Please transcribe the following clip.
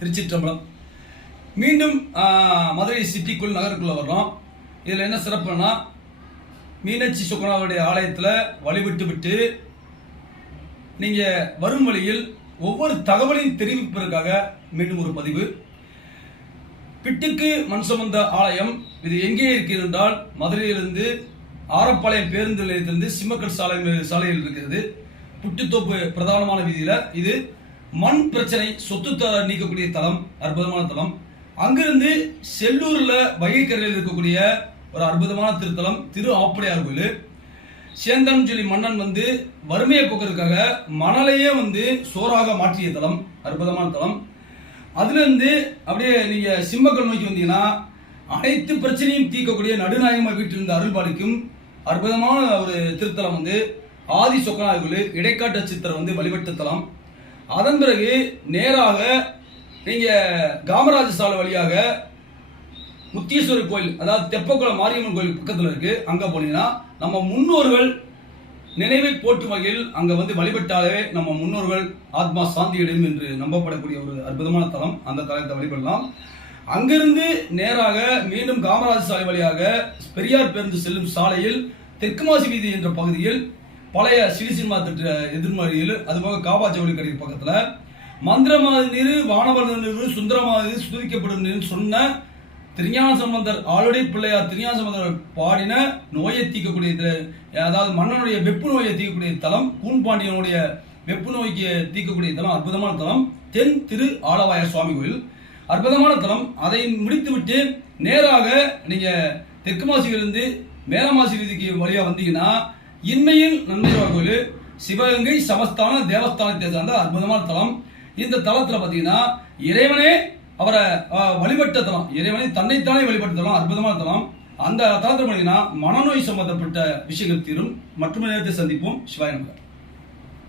திருச்சிற்றம்பலம். மீண்டும் மதுரை சிட்டிக்குள் நகருக்குள்ளே வர்றோம். இதில் என்ன சிறப்புனா மீனாட்சி சுக்கரனாவுடைய ஆலயத்தில் வழிபட்டு விட்டு நீங்கள் வரும் வழியில் ஒவ்வொரு தகவலையும் தெரிவிப்பதற்காக மீண்டும் ஒரு பதிவு. பிட்டுக்கு மண் சுமந்த ஆலயம் இது எங்கே இருக்கிறது என்றால் மதுரையிலிருந்து ஆரப்பாளையம் பேருந்து நிலையத்திலிருந்து சிம்மக்கல் சாலை சாலையில் இருக்கிறது. புட்டுத்தோப்பு பிரதானமான வீதியில் இது மண் பிரச்சனை சொத்து நீக்கக்கூடிய தலம் அற்புதமான தலம் அங்கிருந்து செல்லூர்ல வைகைக்கரையில் இருக்கக்கூடிய ஒரு அற்புதமான திருத்தலம் திரு ஆப்படையார் கோயில். சேந்தன் சொல்லி மன்னன் வந்து வறுமையை போக்குறதுக்காக மணலையே வந்து சோறாக மாற்றிய தலம் அற்புதமான தலம் அதுலேருந்து அப்படியே நீங்கள் சிம்மக்கல் நோக்கி வந்தீங்கன்னா அனைத்து பிரச்சனையும் தீர்க்கக்கூடிய நடுநாயகமாக வீட்டில் இருந்த அருள்பாலிக்கும் அற்புதமான ஒரு திருத்தலம் வந்து ஆதி சொக்கநாயகுலு இடைக்காட்டு சித்தர் வந்து வழிபட்ட தலம். அதன் பிறகு நேராக நீங்கள் காமராஜ சாலை வழியாக முத்தீஸ்வரர் கோயில் அதாவது தெப்பக்குளம் மாரியம்மன் கோயில் பக்கத்தில் இருக்கு அங்கே போனீங்கன்னா நம்ம முன்னோர்கள் நினைவை போற்றும் வகையில் அங்கே வந்து வழிபட்டாலே நம்ம முன்னோர்கள் ஆத்மா சாந்தி அடையும் என்று நம்பப்படக்கூடிய ஒரு அற்புதமான தலம். அந்த தலத்தை வழிபடலாம். அங்கிருந்து நேராக மீண்டும் காமராஜ் சாலை வழியாக பெரியார் பேருந்து செல்லும் சாலையில் தெற்கு மாசி வீதி என்ற பகுதியில் பழைய ஸ்ரீ சினிமா திட்ட எதிர்மறையில் அதுபோக ஜவுளி கடை பக்கத்தில் மந்திரமாதி நீர் வானவர் நீர் சுதிக்கப்படும் சொன்ன திருஞான சம்பந்தர் ஆளுடை பிள்ளையார் திருஞான சம்பந்தர் பாடின நோயை தீர்க்கக்கூடிய அதாவது மன்னனுடைய வெப்பு நோயை தீர்க்கக்கூடிய தலம் கூன்பாண்டியனுடைய வெப்பு நோய்க்கு தீர்க்கக்கூடிய தலம் அற்புதமான தலம் தென் திரு ஆலவாய சுவாமி கோயில். அற்புதமான தலம். அதை முடித்துவிட்டு நேராக நீங்கள் தெற்கு மாசியிலிருந்து மேலமாசி வீதிக்கு வழியாக வந்தீங்கன்னா இன்மையில் நன்மையார் கோயில். சிவகங்கை சமஸ்தான தேவஸ்தானத்தை சார்ந்த அற்புதமான தலம். இந்த தலத்தில் பார்த்தீங்கன்னா இறைவனே அவரை வழிபட்ட தலம். இறைவனை தன்னைத்தானே வழிபட்ட தலம் அற்புதமான தலம். அந்த தலத்தில் பார்த்தீங்கன்னா மனநோய் சம்பந்தப்பட்ட விஷயங்கள் தீரும். மற்றும் நேரத்தை சந்திப்போம். சிவாய